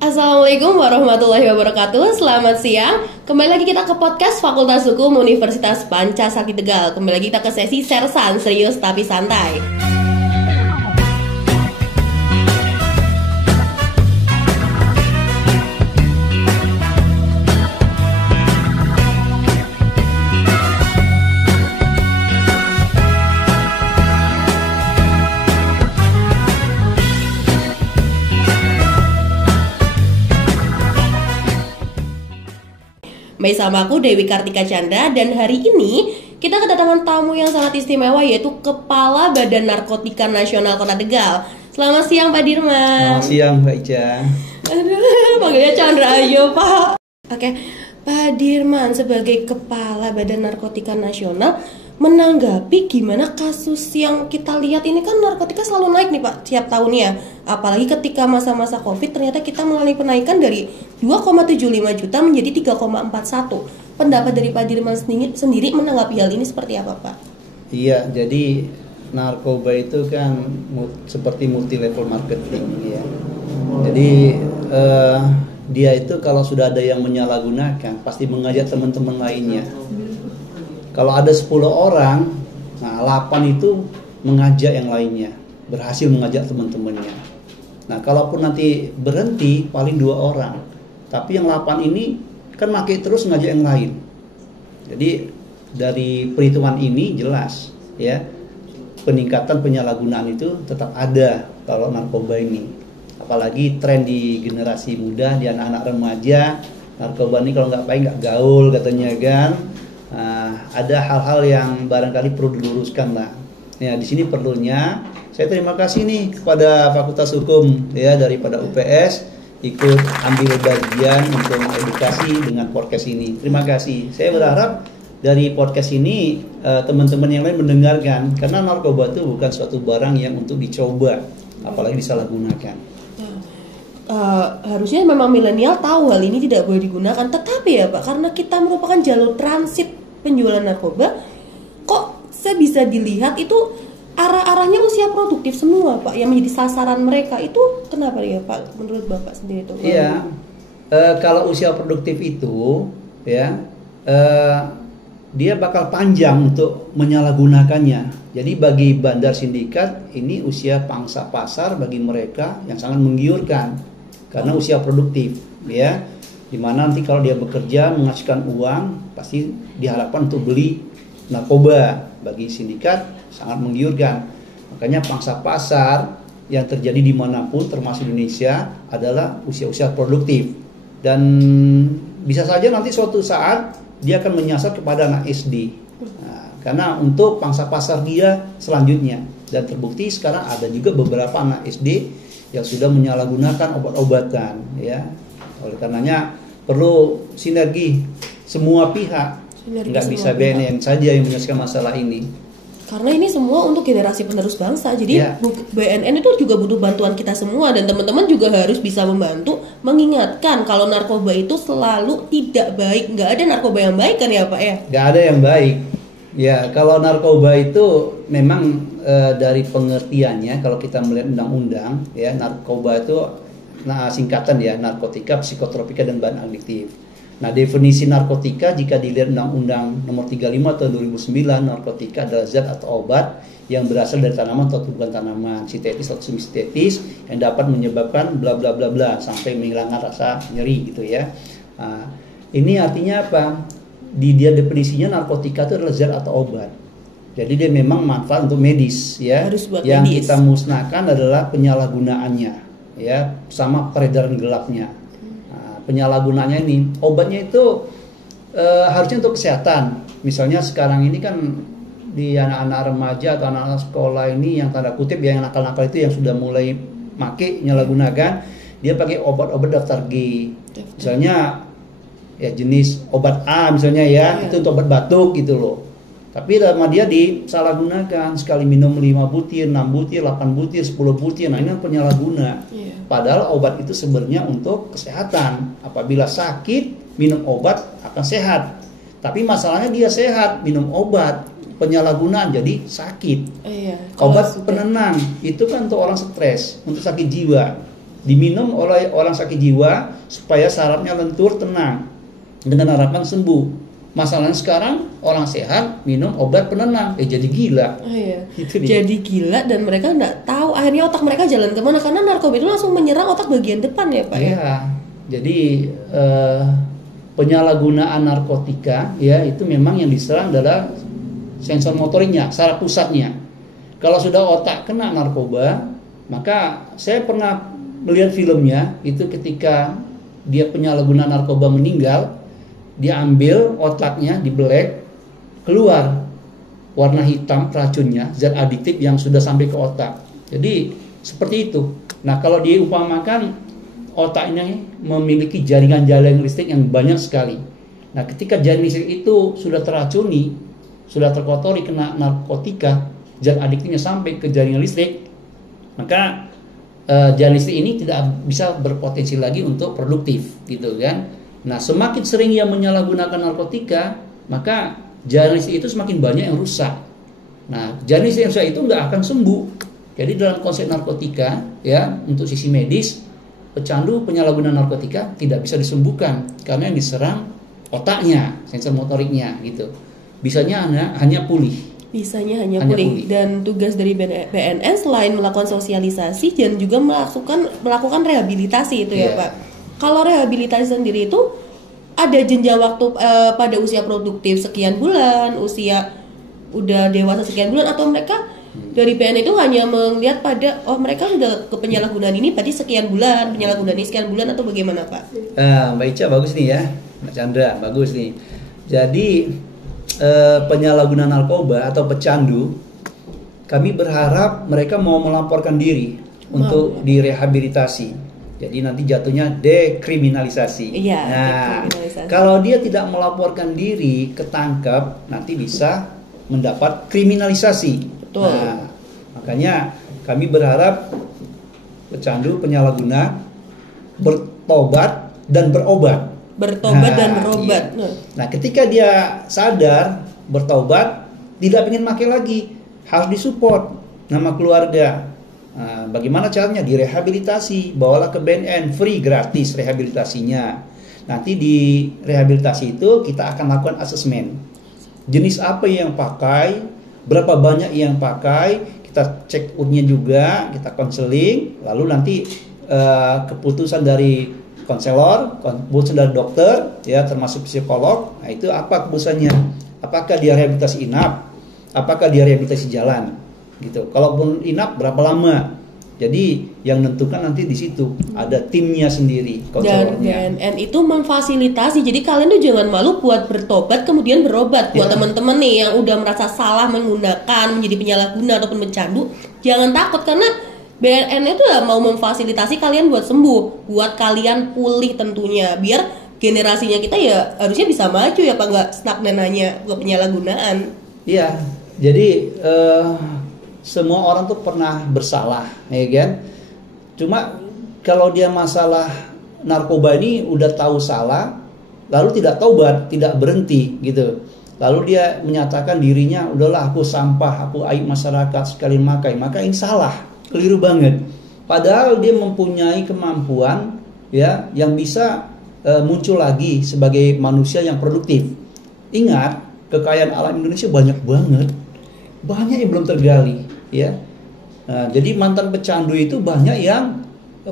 Assalamualaikum warahmatullahi wabarakatuh. Selamat siang. Kembali lagi kita ke podcast Fakultas Hukum Universitas Pancasakti Tegal. Kembali lagi kita ke sesi sersan serius tapi santai. Baik, sama aku Dewi Kartika Chandra, dan hari ini kita kedatangan tamu yang sangat istimewa, yaitu Kepala Badan Narkotika Nasional Kota Tegal. Selamat siang Pak Dirman. Selamat siang Mbak Ica. Aduh, panggilnya Chandra aja Pak. Oke, Pak Dirman sebagai Kepala Badan Narkotika Nasional menanggapi gimana kasus yang kita lihat ini, kan narkotika selalu naik nih Pak tiap tahunnya. Apalagi ketika masa-masa Covid ternyata kita mengalami penaikan dari 2,75 juta menjadi 3,41. Pendapat dari Pak Dirman sendiri menanggapi hal ini seperti apa Pak? Iya, jadi narkoba itu kan seperti multi level marketing ya. Jadi dia itu kalau sudah ada yang menyalahgunakan pasti mengajak teman-teman lainnya. Kalau ada 10 orang, nah 8 itu mengajak yang lainnya, berhasil mengajak teman-temannya. Nah, kalaupun nanti berhenti paling 2 orang, tapi yang 8 ini kan makai terus ngajak yang lain. Jadi dari perhitungan ini jelas ya, peningkatan penyalahgunaan itu tetap ada kalau narkoba ini. Apalagi tren di generasi muda, di anak-anak remaja, narkoba ini kalau nggak baik nggak gaul katanya kan. Ada hal-hal yang barangkali perlu diluruskan lah. Ya, di sini perlunya saya terima kasih nih kepada Fakultas Hukum ya daripada UPS ikut ambil bagian untuk edukasi dengan podcast ini. Terima kasih. Saya berharap dari podcast ini teman-teman yang lain mendengarkan, karena narkoba itu bukan suatu barang yang untuk dicoba, apalagi disalahgunakan. Harusnya memang milenial tahu hal ini tidak boleh digunakan, tetapi ya Pak, karena kita merupakan jalur transit penjualan narkoba, kok saya bisa dilihat itu arah-arahnya usia produktif semua Pak, yang menjadi sasaran mereka itu. Kenapa ya Pak, menurut Bapak sendiri itu? Iya, kalau usia produktif itu ya dia bakal panjang untuk menyalahgunakannya. Jadi bagi bandar sindikat ini usia pangsa pasar bagi mereka yang sangat menggiurkan karena usia produktif ya, dimana nanti kalau dia bekerja menghasilkan uang pasti diharapkan untuk beli narkoba. Bagi sindikat sangat menggiurkan. Makanya pangsa pasar yang terjadi dimanapun termasuk Indonesia adalah usia-usia produktif, dan bisa saja nanti suatu saat dia akan menyasar kepada anak SD. Karena untuk pangsa pasar dia selanjutnya, dan terbukti sekarang ada juga beberapa anak SD yang sudah menyalahgunakan obat-obatan ya. Oleh karenanya perlu sinergi semua pihak, nggak bisa BNN saja yang menyelesaikan masalah ini. Karena ini semua untuk generasi penerus bangsa, jadi BNN itu juga butuh bantuan kita semua, dan teman-teman juga harus bisa membantu mengingatkan kalau narkoba itu selalu tidak baik. Nggak ada narkoba yang baik kan ya Pak ya? Nggak ada yang baik. Ya, kalau narkoba itu memang dari pengertiannya, kalau kita melihat undang-undang ya, narkoba itu singkatan ya, narkotika, psikotropika, dan bahan adiktif. Nah, definisi narkotika jika dilihat Undang-Undang Nomor 35 tahun 2009, narkotika adalah zat atau obat yang berasal dari tanaman atau bukan tanaman, sintetis atau semi sintetis, yang dapat menyebabkan bla bla bla bla sampai menghilangkan rasa nyeri gitu ya. Nah, ini artinya apa? Di dia definisinya narkotika itu adalah zat atau obat. Jadi dia memang manfaat untuk medis ya. Yang medis. Kita musnahkan adalah penyalahgunaannya ya, sama peredaran gelapnya. Penyalahgunaannya ini, obatnya itu harusnya untuk kesehatan. Misalnya sekarang ini kan di anak-anak remaja atau anak-anak sekolah ini yang tanda kutip yang nakal-nakal itu, yang sudah mulai make nyalahgunakan, dia pakai obat-obat daftar G. Misalnya ya jenis obat A misalnya ya, itu untuk obat batuk gitu loh. Tapi sama dia disalahgunakan, sekali minum 5 butir, 6 butir, 8 butir, 10 butir. Nah, ini kan penyalahguna. Padahal obat itu sebenarnya untuk kesehatan. Apabila sakit, minum obat akan sehat. Tapi masalahnya dia sehat, minum obat, penyalahgunaan jadi sakit. Obat penenang itu kan untuk orang stres, untuk sakit jiwa. diminum oleh orang sakit jiwa supaya sarafnya lentur, tenang, dengan harapan sembuh. Masalahnya sekarang orang sehat minum obat penenang, jadi gila. Oh, iya. Gitu dia. Jadi gila dan mereka nggak tahu akhirnya otak mereka jalan kemana, karena narkoba itu langsung menyerang otak bagian depan ya Pak. Iya. Jadi penyalahgunaan narkotika ya itu memang yang diserang adalah sensor motoriknya, saraf pusatnya. Kalau sudah otak kena narkoba, maka saya pernah melihat filmnya itu ketika dia penyalahguna narkoba meninggal. Dia ambil otaknya, dibelek, keluar warna hitam racunnya, zat adiktif yang sudah sampai ke otak. Jadi seperti itu. Nah kalau diumpamakan otak ini memiliki jaringan-jaringan listrik yang banyak sekali. Nah ketika jaringan listrik itu sudah teracuni, sudah terkotori kena narkotika, zat adiktifnya sampai ke jaringan listrik, maka jaringan listrik ini tidak bisa berpotensi lagi untuk produktif, gitu kan? Nah, semakin sering ia menyalahgunakan narkotika, maka jaringan listrik itu semakin banyak yang rusak. Nah, jaringan listrik yang rusak itu nggak akan sembuh. Jadi dalam konsep narkotika, ya, untuk sisi medis, pecandu penyalahgunaan narkotika tidak bisa disembuhkan karena yang diserang otaknya, sensor motoriknya, gitu. Bisanya hanya pulih. Bisanya hanya pulih. Dan tugas dari BNN selain melakukan sosialisasi dan juga melakukan rehabilitasi itu ya Pak. Kalau rehabilitasi sendiri itu ada jenjang waktu pada usia produktif sekian bulan, usia udah dewasa sekian bulan, atau mereka dari BNN itu hanya melihat pada mereka sudah ke penyalahgunaan ini pada sekian bulan, penyalahgunaan ini sekian bulan, atau bagaimana Pak? Mbak Ica bagus nih ya, Mbak Chandra bagus nih. Jadi penyalahgunaan narkoba atau pecandu, kami berharap mereka mau melaporkan diri untuk direhabilitasi. Jadi nanti jatuhnya dekriminalisasi. Iya, nah, dekriminalisasi. Kalau dia tidak melaporkan diri, ketangkap, nanti bisa mendapat kriminalisasi. Betul. Nah, makanya kami berharap pecandu penyalahguna bertobat dan berobat. Bertobat dan berobat. Iya. Nah, ketika dia sadar bertobat, tidak ingin pakai lagi, harus disupport nama keluarga. Nah, bagaimana caranya? Direhabilitasi, bawalah ke BNN, free, gratis rehabilitasinya. Nanti di rehabilitasi itu kita akan lakukan asesmen. Jenis apa yang pakai, berapa banyak yang pakai, kita cek urnya juga, kita konseling, lalu nanti keputusan dari konselor, keputusan dari dokter, ya termasuk psikolog. Nah itu apa keputusannya? Apakah dia rehabilitasi inap? Apakah dia rehabilitasi jalan? Gitu. Kalaupun inap berapa lama? Jadi yang menentukan nanti di situ ada timnya sendiri. Dan BNN itu memfasilitasi. Jadi kalian tuh jangan malu buat bertobat kemudian berobat. Buat teman-teman nih yang udah merasa salah menggunakan, menjadi penyalahguna ataupun mencandu, jangan takut karena BNN itu mau memfasilitasi kalian buat sembuh, buat kalian pulih tentunya. Biar generasinya kita ya harusnya bisa maju ya Pak, nggak stagnan hanya ke penyalahgunaan. Iya. Jadi semua orang tuh pernah bersalah, ya kan? Cuma kalau dia masalah narkoba ini udah tahu salah, lalu tidak taubat, tidak berhenti, gitu. Lalu dia menyatakan dirinya, udahlah aku sampah, aku aib masyarakat sekali maka ini salah, keliru banget. Padahal dia mempunyai kemampuan, ya, yang bisa muncul lagi sebagai manusia yang produktif. Ingat, kekayaan alam Indonesia banyak banget. Banyak yang belum tergali, ya. Nah, jadi mantan pecandu itu banyak yang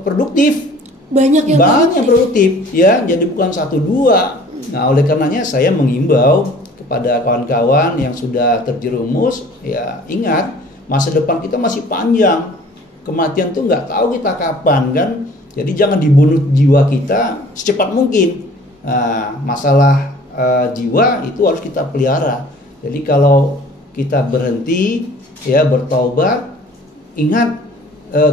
produktif, banyak yang produktif, ya. Jadi bukan 1-2. Nah, oleh karenanya saya mengimbau kepada kawan-kawan yang sudah terjerumus, ya ingat masa depan kita masih panjang. Kematian tuh nggak tahu kita kapan kan. Jadi jangan dibunuh jiwa kita secepat mungkin. Nah, masalah jiwa itu harus kita pelihara. Jadi kalau kita berhenti, ya bertaubat, ingat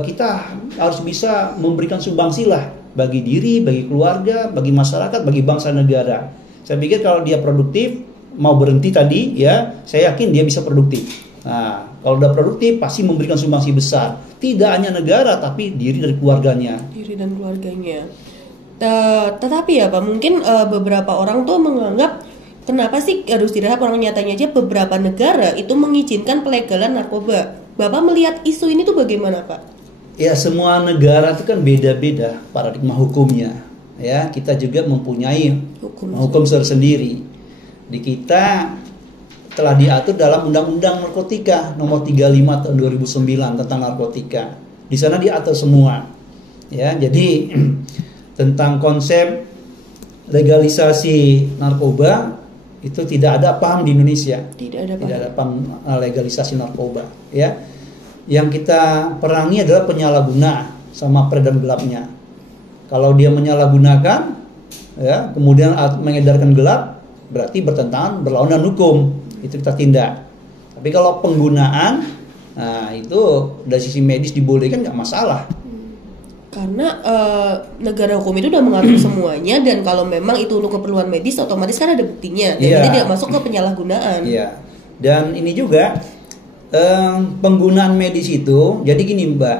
kita harus bisa memberikan sumbangsilah bagi diri, bagi keluarga, bagi masyarakat, bagi bangsa negara. Saya pikir kalau dia produktif, mau berhenti tadi, ya saya yakin dia bisa produktif. Nah, kalau udah produktif pasti memberikan sumbangsi besar, tidak hanya negara tapi diri dari keluarganya. Diri dan keluarganya. Tetapi ya Pak, mungkin beberapa orang tuh menganggap kenapa sih harus direhab, orang nyatanya aja beberapa negara itu mengizinkan pelegalan narkoba. Bapak melihat isu ini tuh bagaimana Pak? Ya, semua negara itu kan beda-beda paradigma hukumnya. Ya, kita juga mempunyai hukum tersendiri. Di kita telah diatur dalam Undang-Undang Narkotika Nomor 35 tahun 2009 tentang narkotika. Di sana diatur semua. Ya, jadi tentang konsep legalisasi narkoba itu tidak ada PAM di Indonesia. Tidak ada PAM legalisasi narkoba. Ya. Yang kita perangi adalah penyalahguna sama peredaran gelapnya. Kalau dia menyalahgunakan, ya, kemudian mengedarkan gelap, berarti bertentangan berlawanan hukum, itu kita tindak. Tapi kalau penggunaan, nah itu dari sisi medis dibolehkan nggak masalah. Karena negara hukum itu udah mengatur semuanya, dan kalau memang itu untuk keperluan medis, otomatis kan ada buktinya, dan itu tidak masuk ke penyalahgunaan. Iya. Dan ini juga penggunaan medis itu, jadi gini Mbak,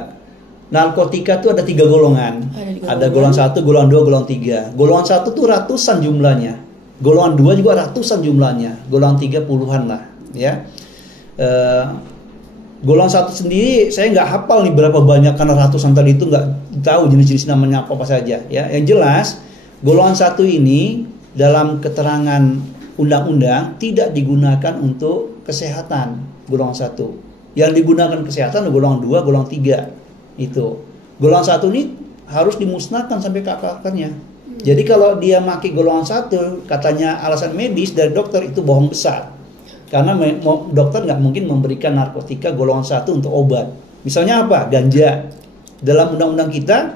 narkotika itu ada 3 golongan. Ada golongan 1, golongan 2, golongan 3. Golongan 1 tuh ratusan jumlahnya, golongan 2 juga ratusan jumlahnya, golongan 3 puluhan lah, ya. Golongan 1 sendiri saya nggak hafal nih berapa banyak, karena ratusan tadi itu nggak tahu jenis-jenis namanya apa saja, ya. Yang jelas golongan 1 ini dalam keterangan undang-undang tidak digunakan untuk kesehatan. Golongan 1 yang digunakan kesehatan golongan 2, golongan 3 itu. Golongan 1 ini harus dimusnahkan sampai ke akar-akarnya. Jadi kalau dia pakai golongan 1 katanya alasan medis dari dokter, itu bohong besar. Karena dokter nggak mungkin memberikan narkotika golongan 1 untuk obat. Misalnya apa? Ganja. Dalam undang-undang kita,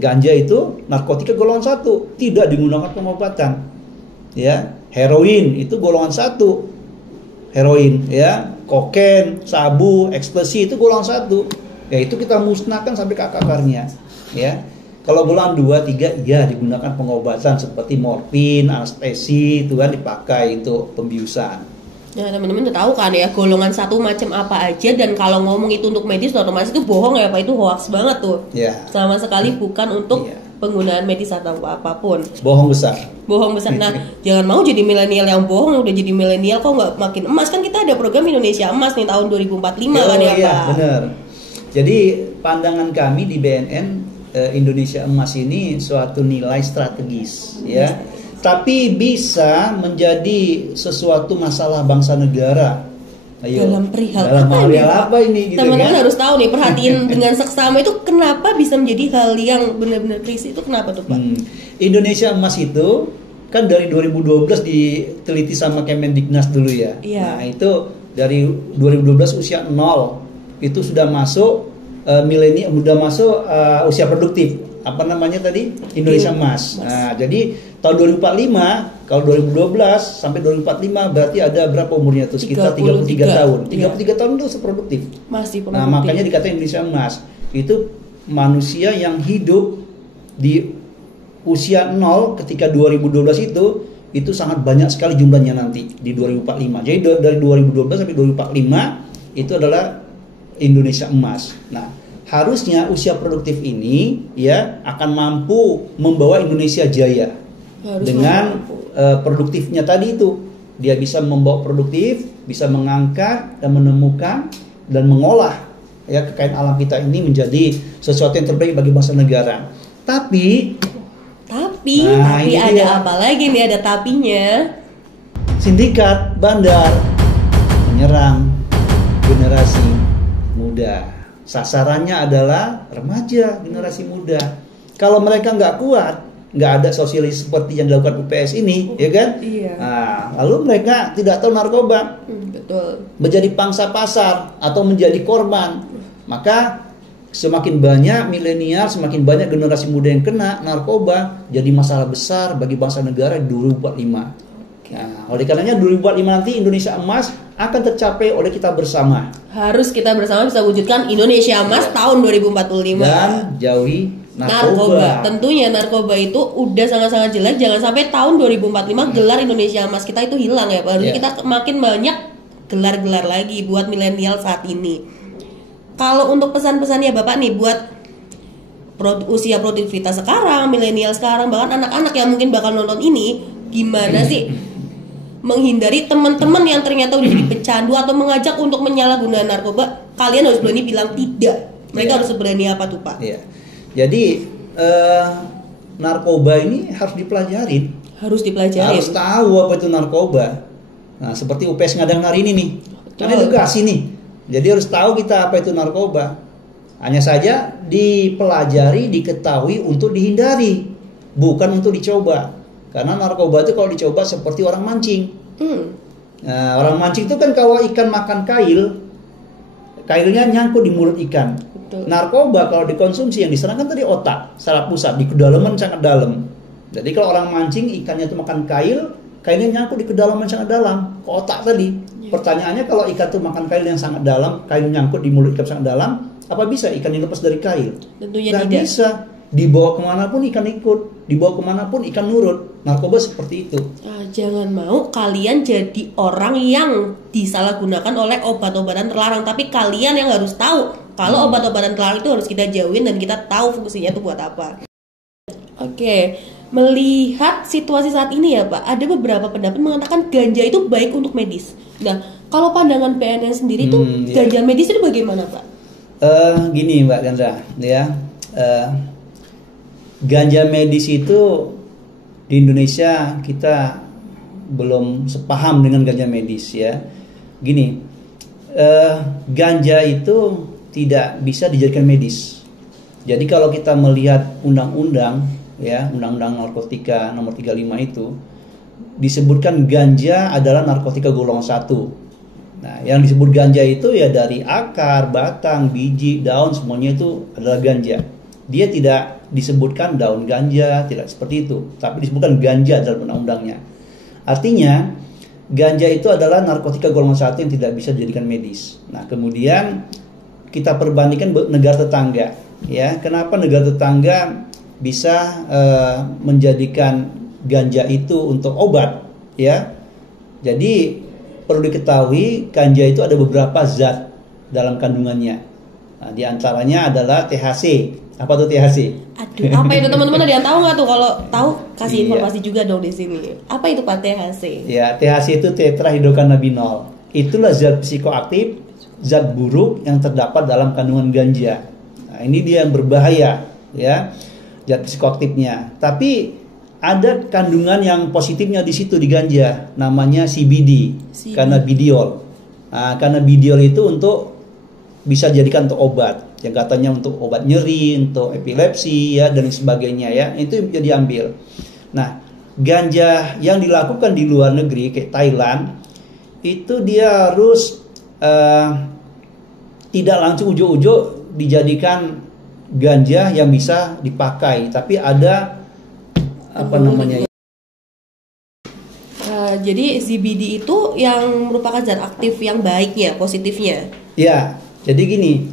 ganja itu narkotika golongan 1, tidak digunakan pengobatan. Ya, heroin itu golongan 1. Heroin, ya, kokain, sabu, ekstasi itu golongan 1. Ya, itu kita musnahkan sampai ke akar-akarnya, ya. Kalau golongan 2, 3 ya digunakan pengobatan seperti morfin, anestesi, itu kan dipakai untuk pembiusan. Ya, teman-teman udah tahu kan ya, golongan 1 macam apa aja, dan kalau ngomong itu untuk medis otomatis itu bohong ya Pak, itu hoax banget tuh. Ya. Sama sekali bukan untuk penggunaan medis atau apapun. Bohong besar. Nah, jangan mau jadi milenial yang bohong. Udah jadi milenial kok nggak makin emas. Kan kita ada program Indonesia Emas nih tahun 2045 kan ya Pak. Iya, benar. Jadi pandangan kami di BNN, Indonesia Emas ini suatu nilai strategis, ya. Tapi bisa menjadi sesuatu masalah bangsa negara. Ayo, dalam perihal apa ini gitu. Teman-teman kan harus tahu nih, perhatiin dengan seksama itu kenapa bisa menjadi hal yang benar-benar krisis, itu kenapa tuh Pak? Indonesia Emas itu kan dari 2012 diteliti sama Kemendiknas dulu ya. Nah, itu dari 2012 usia 0 itu sudah masuk milenial, sudah masuk usia produktif. Apa namanya tadi? Indonesia Emas. Nah, jadi tahun 2045, kalau 2012 sampai 2045 berarti ada berapa umurnya tuh? Sekitar 33 tahun. 33 tahun itu produktif. Masih produktif. Nah, makanya dikatakan Indonesia Emas. Itu manusia yang hidup di usia 0 ketika 2012 itu sangat banyak sekali jumlahnya nanti di 2045. Jadi dari 2012 sampai 2045 itu adalah Indonesia Emas. Nah, harusnya usia produktif ini ya akan mampu membawa Indonesia jaya. Dengan produktifnya tadi itu, dia bisa membawa produktif, bisa mengangkat dan menemukan dan mengolah ya kekayaan alam kita ini menjadi sesuatu yang terbaik bagi bangsa negara. Tapi ada apa lagi nih, ada tapinya. Sindikat bandar menyerang generasi muda. Sasarannya adalah remaja, generasi muda. Kalau mereka nggak kuat, nggak ada sosialisasi seperti yang dilakukan UPS ini, ya kan? Iya. Nah, lalu mereka tidak tahu narkoba, betul. menjadi pangsa pasar atau menjadi korban. Maka semakin banyak milenial, semakin banyak generasi muda yang kena narkoba, jadi masalah besar bagi bangsa negara di 2045. Nah, oleh karenanya 2045 nanti Indonesia Emas akan tercapai oleh kita bersama. Harus kita bersama bisa wujudkan Indonesia Emas tahun 2045. Dan jauhi narkoba. Tentunya narkoba itu udah sangat-sangat jelek. Jangan sampai tahun 2045 gelar Indonesia Emas kita itu hilang ya Pak. Kita makin banyak gelar-gelar lagi buat milenial saat ini. Kalau untuk pesan-pesannya Bapak nih buat usia produktivitas sekarang, milenial sekarang, bahkan anak-anak yang mungkin bakal nonton ini, gimana sih menghindari teman-teman yang ternyata udah jadi pecandu atau mengajak untuk menyalahgunakan narkoba? Kalian harus berani bilang tidak. Mereka harus berani apa tuh Pak? Iya. Jadi narkoba ini harus dipelajarin. Harus dipelajari. Harus tahu apa itu narkoba. Nah, seperti UPS Ngadang hari ini nih. Kan edukasi nih. Jadi harus tahu kita apa itu narkoba. Hanya saja dipelajari, diketahui untuk dihindari, bukan untuk dicoba. Karena narkoba itu kalau dicoba seperti orang mancing. Nah, orang mancing itu kan kalau ikan makan kail, kailnya nyangkut di mulut ikan. Betul. Narkoba kalau dikonsumsi yang diserang kan tadi otak, saraf pusat, di kedalaman sangat dalam. Jadi kalau orang mancing ikannya itu makan kail, kailnya nyangkut di kedalaman sangat dalam, ke otak tadi. Pertanyaannya kalau ikan itu makan kail yang sangat dalam, kail nyangkut di mulut ikan sangat dalam, apa bisa ikan dilepas dari kail? Tentunya Nggak tidak. bisa. Dibawa kemanapun ikan ikut, dibawa kemanapun ikan nurut. Narkoba seperti itu. Jangan mau kalian jadi orang yang disalahgunakan oleh obat-obatan terlarang. Tapi kalian yang harus tahu kalau obat-obatan terlarang itu harus kita jauhin dan kita tahu fungsinya itu buat apa. Oke, melihat situasi saat ini ya Pak, ada beberapa pendapat mengatakan ganja itu baik untuk medis. Nah, kalau pandangan PNN sendiri tuh ganja medis itu bagaimana Pak? Gini Mbak Chandra, ya. Ganja medis itu di Indonesia kita belum sepaham dengan ganja medis ya. Gini, ganja itu tidak bisa dijadikan medis. Jadi kalau kita melihat undang-undang ya, undang-undang narkotika nomor 35 itu disebutkan ganja adalah narkotika golongan 1. Nah, yang disebut ganja itu ya dari akar, batang, biji, daun semuanya itu adalah ganja. Dia tidak disebutkan daun ganja, tidak seperti itu, tapi disebutkan ganja dalam undang-undangnya. Artinya ganja itu adalah narkotika golongan 1 yang tidak bisa dijadikan medis. Nah, kemudian kita perbandingkan negara tetangga, ya. Kenapa negara tetangga bisa menjadikan ganja itu untuk obat, ya? Jadi perlu diketahui ganja itu ada beberapa zat dalam kandungannya. Nah, di antaranya adalah THC. Apa tuh THC? Aduh, apa itu teman-teman ada yang tahu nggak tuh? Kalau tahu kasih informasi juga dong di sini. Apa itu Pak THC? Ya, THC itu tetrahidrokannabinol. Itulah zat psikoaktif, zat buruk yang terdapat dalam kandungan ganja. Nah, ini dia yang berbahaya, ya, zat psikoaktifnya. Tapi ada kandungan yang positifnya di situ di ganja, namanya CBD, cannabidiol. Nah, cannabidiol itu untuk bisa jadikan untuk obat, yang katanya untuk obat nyeri, untuk epilepsi ya dan sebagainya ya, itu bisa diambil. Nah, ganja yang dilakukan di luar negeri kayak Thailand itu dia harus tidak langsung ujuk-ujuk dijadikan ganja yang bisa dipakai, tapi ada apa namanya? Jadi CBD itu yang merupakan zat aktif yang baiknya, positifnya. Ya. Jadi gini,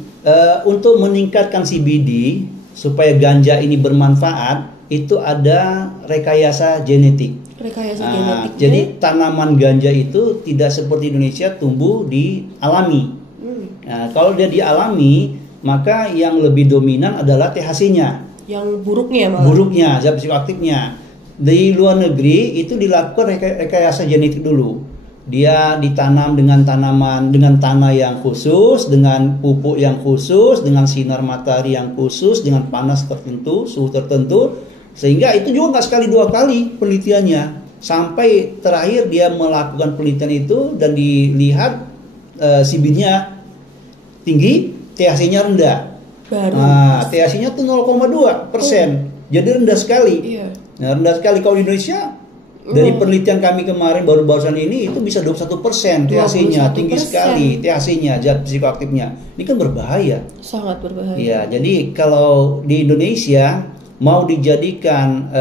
untuk meningkatkan CBD supaya ganja ini bermanfaat, itu ada rekayasa genetik. Rekayasa genetik. Jadi tanaman ganja itu tidak seperti Indonesia tumbuh di alami. Nah, kalau dia dialami, maka yang lebih dominan adalah THC-nya. Yang buruknya malah. Buruknya, zat psikoaktifnya. Di luar negeri itu dilakukan rekayasa genetik dulu. Dia ditanam dengan tanaman, dengan tanah yang khusus, dengan pupuk yang khusus, dengan sinar matahari yang khusus, dengan panas tertentu, suhu tertentu, sehingga itu juga nggak sekali dua kali penelitiannya, sampai terakhir dia melakukan penelitian itu dan dilihat CBD-nya tinggi, THC-nya rendah. Nah, THC-nya tuh 0,2%, jadi rendah sekali. Iya. Nah, rendah sekali. Kalau di Indonesia dari penelitian kami kemarin barusan ini itu bisa 21% THC-nya, tinggi sekali THC-nya, zat psikoaktifnya. Ini kan berbahaya. Sangat berbahaya. Iya, jadi kalau di Indonesia mau dijadikan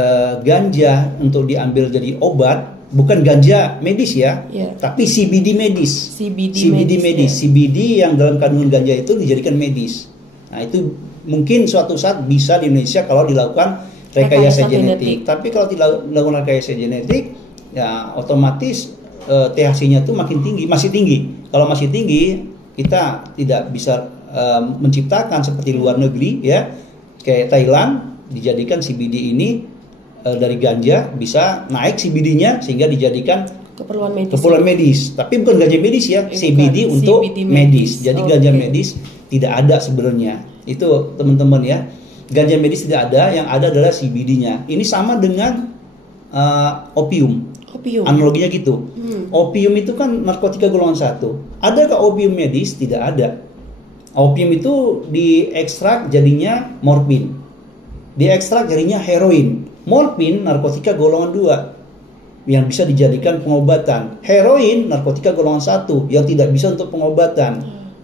ganja untuk diambil jadi obat, bukan ganja medis ya, tapi CBD medis. CBD medis. CBD yang dalam kandungan ganja itu dijadikan medis. Nah, itu mungkin suatu saat bisa di Indonesia kalau dilakukan rekayasa genetik. Tapi kalau tidak dilakukan rekayasa genetik, ya otomatis THC-nya itu makin tinggi, masih tinggi. Kalau masih tinggi, kita tidak bisa menciptakan seperti luar negeri ya, kayak Thailand dijadikan CBD ini dari ganja bisa naik CBD-nya sehingga dijadikan keperluan medis. Tapi bukan ganja medis ya, CBD untuk medis. Jadi ganja medis tidak ada sebenarnya. Itu teman-teman ya. Ganja medis tidak ada, yang ada adalah CBD-nya. Ini sama dengan opium. Analoginya gitu. Opium itu kan narkotika golongan 1. Adakah opium medis? Tidak ada. Opium itu diekstrak jadinya morfin. Diekstrak jadinya heroin. Morfin narkotika golongan 2 yang bisa dijadikan pengobatan. Heroin narkotika golongan 1 yang tidak bisa untuk pengobatan.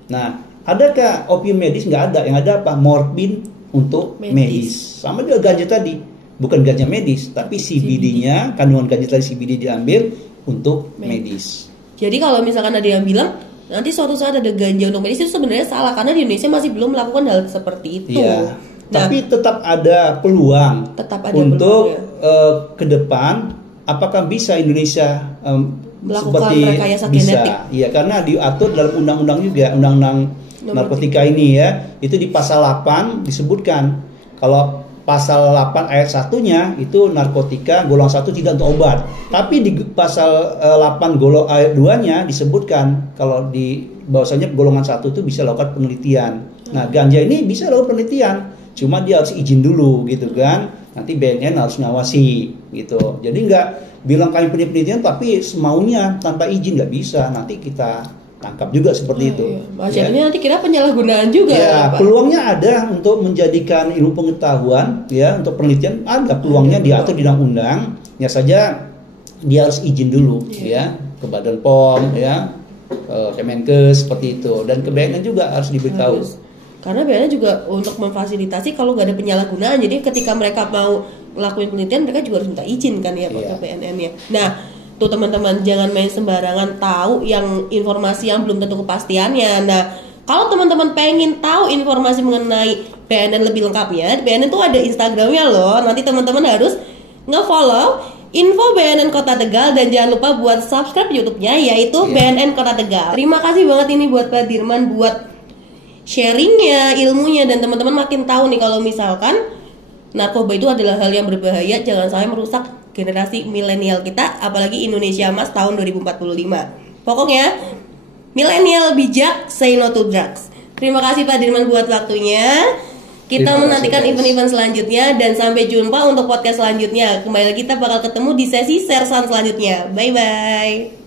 Nah, adakah opium medis? Nggak ada. Yang ada apa? Morfin untuk medis. Sama juga ganja tadi. Bukan ganja medis, tapi CBD-nya, kandungan ganja tadi CBD diambil untuk medis. Jadi kalau misalkan ada yang bilang nanti suatu saat ada ganja untuk medis, itu sebenarnya salah karena di Indonesia masih belum melakukan hal seperti itu. Iya. Tapi tetap ada peluang untuk ke depan. Apakah bisa Indonesia melakukan seperti rekayasa bisa? genetik? Iya, karena diatur dalam undang-undang juga, undang-undang narkotika ini ya. Itu di pasal 8 disebutkan kalau pasal 8 ayat 1-nya itu narkotika golongan 1 tidak untuk obat. Tapi di pasal 8 ayat 2-nya disebutkan kalau di bahwasanya golongan 1 itu bisa lakukan penelitian. Nah, ganja ini bisa lakukan penelitian, cuma dia harus izin dulu gitu kan. Nanti BNN harus ngawasi gitu. Jadi nggak bilang kami penelitian tapi semaunya tanpa izin nggak bisa. Nanti kita tangkap juga seperti itu. Iya. Ya. Nanti kira penyalahgunaan juga. Ya, peluangnya ada untuk menjadikan ilmu pengetahuan ya untuk penelitian ada peluangnya diatur di undang-undang. Ya saja dia harus izin dulu ya ke Badan POM ya, Kemenkes seperti itu dan ke BNN juga harus diberitahu. Karena BNN juga untuk memfasilitasi kalau nggak ada penyalahgunaan. Jadi ketika mereka mau ngelakuin penelitian mereka juga harus minta izin kan ya ke BNN-nya. Nah, tuh teman-teman jangan main sembarangan tahu yang informasi yang belum tentu kepastiannya. Nah, kalau teman-teman pengen tahu informasi mengenai BNN lebih lengkapnya, BNN tuh ada Instagramnya loh. Nanti teman-teman harus nge-follow info BNN Kota Tegal dan jangan lupa buat subscribe YouTube-nya yaitu BNN Kota Tegal. Terima kasih banget ini buat Pak Dirman buat sharingnya, ilmunya dan teman-teman makin tahu nih kalau misalkan narkoba itu adalah hal yang berbahaya, jangan sampai merusak generasi milenial kita, apalagi Indonesia Emas tahun 2045. Pokoknya milenial bijak, say no to drugs. Terima kasih Pak Dirman buat waktunya. Kita menantikan event-event selanjutnya dan sampai jumpa untuk podcast selanjutnya. Kembali lagi kita bakal ketemu di sesi Sersan selanjutnya. Bye bye.